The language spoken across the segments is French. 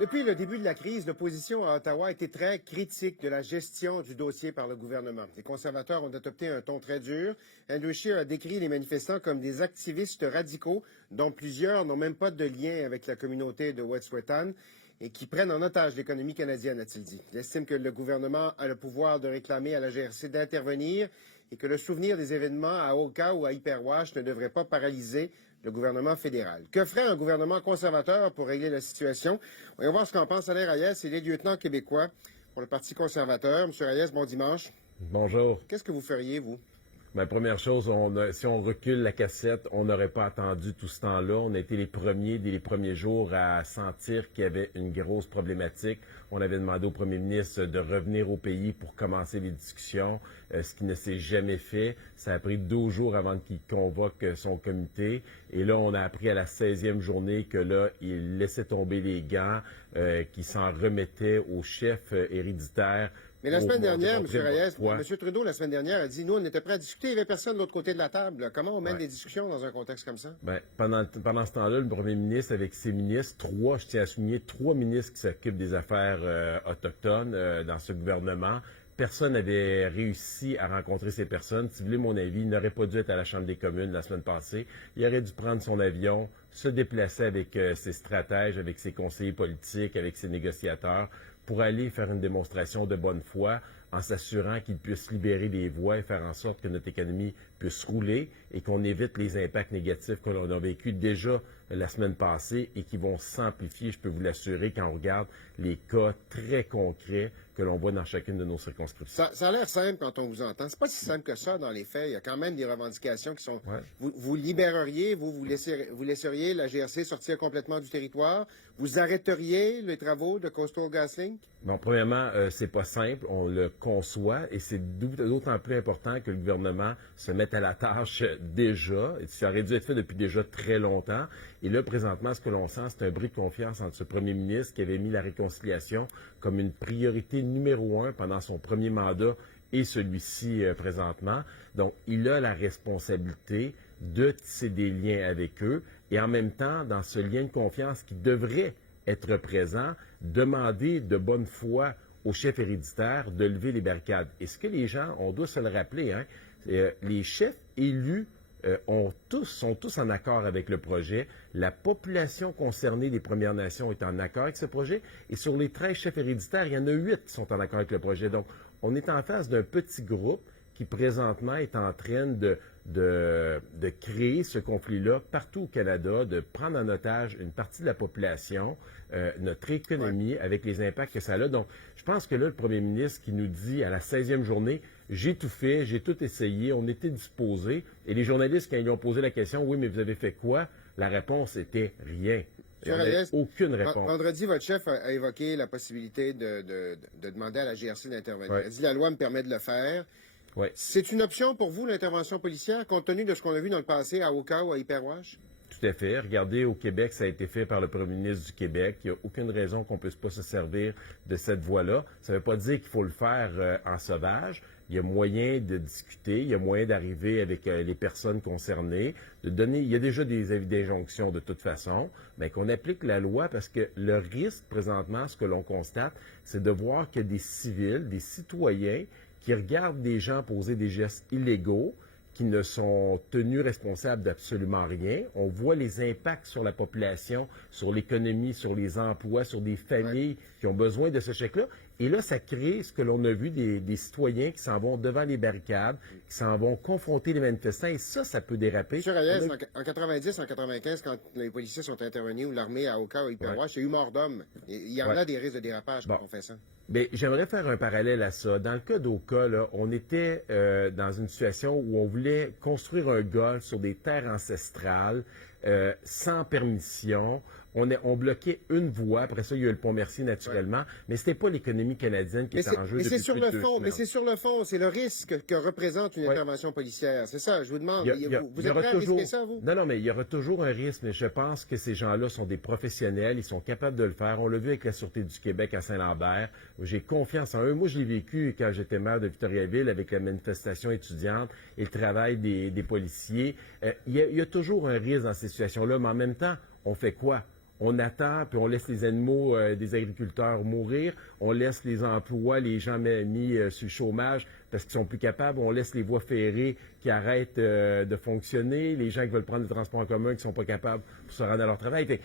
Depuis le début de la crise, l'opposition à Ottawa a été très critique de la gestion du dossier par le gouvernement. Les conservateurs ont adopté un ton très dur. Andrew Scheer a décrit les manifestants comme des activistes radicaux, dont plusieurs n'ont même pas de lien avec la communauté de Wet'suwet'en et qui prennent en otage l'économie canadienne, a-t-il dit. Il estime que le gouvernement a le pouvoir de réclamer à la GRC d'intervenir et que le souvenir des événements à Oka ou à Hyperwash ne devrait pas paralyser le gouvernement fédéral. Que ferait un gouvernement conservateur pour régler la situation? On va voir ce qu'en pense Alain Reyes, il est lieutenant québécois pour le Parti conservateur. Monsieur Reyes, bon dimanche. Bonjour. Qu'est-ce que vous feriez, vous? Ma première chose, si on recule la cassette, on n'aurait pas attendu tout ce temps-là. On a été les premiers, dès les premiers jours, à sentir qu'il y avait une grosse problématique. On avait demandé au premier ministre de revenir au pays pour commencer les discussions, ce qui ne s'est jamais fait. Ça a pris 12 jours avant qu'il convoque son comité. Et là, on a appris à la 16e journée que là, il laissait tomber les gants, qu'il s'en remettait au chef héréditaire. Mais la semaine dernière, M. Reyes, M. Trudeau, la semaine dernière, a dit, nous, on était prêts à discuter, il n'y avait personne de l'autre côté de la table. Comment on mène des discussions dans un contexte comme ça? Ben, pendant ce temps-là, le premier ministre, avec ses ministres, je tiens à souligner, 3 ministres qui s'occupent des affaires autochtones dans ce gouvernement, personne n'avait réussi à rencontrer ces personnes. Si vous voulez mon avis, il n'aurait pas dû être à la Chambre des communes la semaine passée. Il aurait dû prendre son avion, se déplacer avec ses stratèges, avec ses conseillers politiques, avec ses négociateurs, pour aller faire une démonstration de bonne foi en s'assurant qu'il puisse libérer des voies et faire en sorte que notre économie puisse rouler et qu'on évite les impacts négatifs que l'on a vécu déjà la semaine passée et qui vont s'amplifier, je peux vous l'assurer, quand on regarde les cas très concrets que l'on voit dans chacune de nos circonscriptions. Ça a l'air simple quand on vous entend. C'est pas si simple que ça dans les faits. Il y a quand même des revendications qui sont... Ouais. Vous libéreriez, vous laisseriez la GRC sortir complètement du territoire. Vous arrêteriez les travaux de Coastal GasLink? Bon, premièrement, c'est pas simple, on le conçoit et c'est d'autant plus important que le gouvernement se mette à la tâche déjà. Et ça aurait dû être fait depuis déjà très longtemps. Et là, présentement, ce que l'on sent, c'est un bris de confiance entre ce premier ministre qui avait mis la réconciliation comme une priorité numéro 1 pendant son premier mandat et celui-ci présentement. Donc, il a la responsabilité de tisser des liens avec eux et en même temps, dans ce lien de confiance qui devrait être présent, demander de bonne foi au chef héréditaire de lever les barricades. Et ce que les gens, on doit se le rappeler, hein, les chefs élus sont tous en accord avec le projet. La population concernée des Premières Nations est en accord avec ce projet. Et sur les 13 chefs héréditaires, il y en a 8 qui sont en accord avec le projet. Donc, on est en face d'un petit groupe qui présentement est en train de créer ce conflit-là partout au Canada, de prendre en otage une partie de la population, notre économie, avec les impacts que ça a. Donc, je pense que là, le premier ministre qui nous dit à la 16e journée, j'ai tout fait, j'ai tout essayé, on était disposés. Et les journalistes, quand ils lui ont posé la question, oui, mais vous avez fait quoi? La réponse était rien. Aucune réponse. Vendredi, votre chef a évoqué la possibilité de demander à la GRC d'intervenir. Ouais. Il a dit la loi me permet de le faire. Ouais. C'est une option pour vous, l'intervention policière, compte tenu de ce qu'on a vu dans le passé à Oka ou à Hyperwash? Tout à fait. Regardez, au Québec, ça a été fait par le premier ministre du Québec. Il n'y a aucune raison qu'on ne puisse pas se servir de cette voie-là. Ça ne veut pas dire qu'il faut le faire en sauvage. Il y a moyen de discuter, il y a moyen d'arriver avec les personnes concernées, de donner. Il y a déjà des avis d'injonction de toute façon, mais qu'on applique la loi parce que le risque présentement, ce que l'on constate, c'est de voir que des civils, des citoyens qui regardent des gens poser des gestes illégaux, qui ne sont tenus responsables d'absolument rien. On voit les impacts sur la population, sur l'économie, sur les emplois, sur des familles qui ont besoin de ce chèque-là. Et là, ça crée ce que l'on a vu des citoyens qui s'en vont devant les barricades, qui s'en vont confronter les manifestants. Et ça peut déraper. Monsieur Reyes, en 90, en 95, quand les policiers sont intervenus ou l'armée à Oka ou Hyperwash, il y a eu mort d'homme. Il y en a des risques de dérapage quand on fait ça. Bien, j'aimerais faire un parallèle à ça. Dans le cas d'Oka, là, on était dans une situation où on voulait construire un golfe sur des terres ancestrales, sans permission. On bloquait une voie. Après ça, il y a eu le pont Mercier, naturellement. Mais c'était pas l'économie canadienne qui était en jeu depuis plus de 2 semaines. Mais c'est sur le fond. C'est le risque que représente une intervention policière. C'est ça, je vous demande. Vous êtes prêt à risquer ça, vous? Non, mais il y aura toujours un risque. Mais je pense que ces gens-là sont des professionnels. Ils sont capables de le faire. On l'a vu avec la Sûreté du Québec à Saint-Lambert. J'ai confiance en eux. Moi, je l'ai vécu quand j'étais maire de Victoriaville avec la manifestation étudiante et le travail des policiers. Il y a toujours un risque dans ces situations-là. Mais en même temps, on fait quoi? on attend, puis on laisse les animaux des agriculteurs mourir, on laisse les emplois, les gens mis sur le chômage parce qu'ils sont plus capables, on laisse les voies ferrées qui arrêtent de fonctionner, les gens qui veulent prendre le transport en commun qui sont pas capables pour se rendre à leur travail. Fait,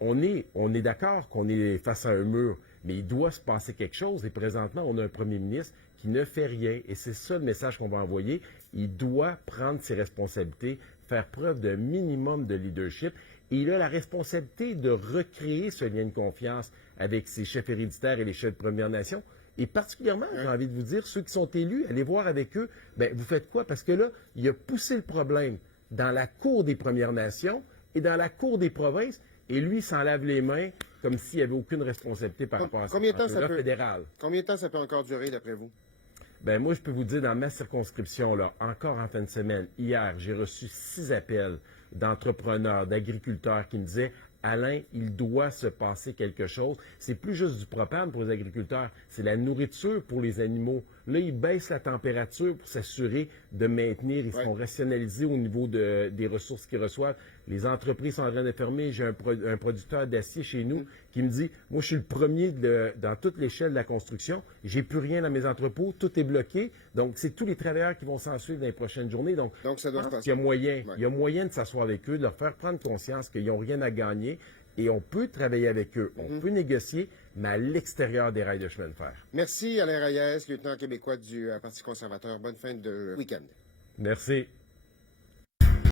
on est d'accord qu'on est face à un mur, mais il doit se passer quelque chose. Et présentement, on a un premier ministre qui ne fait rien. Et c'est ça le message qu'on va envoyer. Il doit prendre ses responsabilités, faire preuve d'un minimum de leadership. Et il a la responsabilité de recréer ce lien de confiance avec ses chefs héréditaires et les chefs de Première Nation. Et particulièrement, j'ai envie de vous dire, ceux qui sont élus, allez voir avec eux, bien, vous faites quoi? Parce que là, il a poussé le problème dans la Cour des Premières Nations et dans la Cour des provinces, et lui s'en lave les mains comme s'il n'y avait aucune responsabilité par rapport à ça. Combien de temps ça peut... fédéral. Combien de temps ça peut encore durer, d'après vous? Ben moi, je peux vous dire, dans ma circonscription, là, encore en fin de semaine, hier, j'ai reçu 6 appels d'entrepreneurs, d'agriculteurs qui me disaient « Alain, il doit se passer quelque chose. » C'est plus juste du propane pour les agriculteurs, c'est la nourriture pour les animaux. Là, ils baissent la température pour s'assurer de maintenir. Ils seront rationalisés au niveau des ressources qu'ils reçoivent. Les entreprises sont en train de fermer. J'ai un producteur d'acier chez nous qui me dit « Moi, je suis le premier dans toute l'échelle de la construction. J'ai plus rien dans mes entrepôts. Tout est bloqué. » Donc, c'est tous les travailleurs qui vont s'en suivre dans les prochaines journées. Donc ça doit se passer. Il y a moyen de s'asseoir avec eux, de leur faire prendre conscience qu'ils n'ont rien à gagner. Et on peut travailler avec eux, on peut négocier, mais à l'extérieur des rails de chemin de fer. Merci Alain Reyes, lieutenant québécois du Parti conservateur. Bonne fin de week-end. Merci.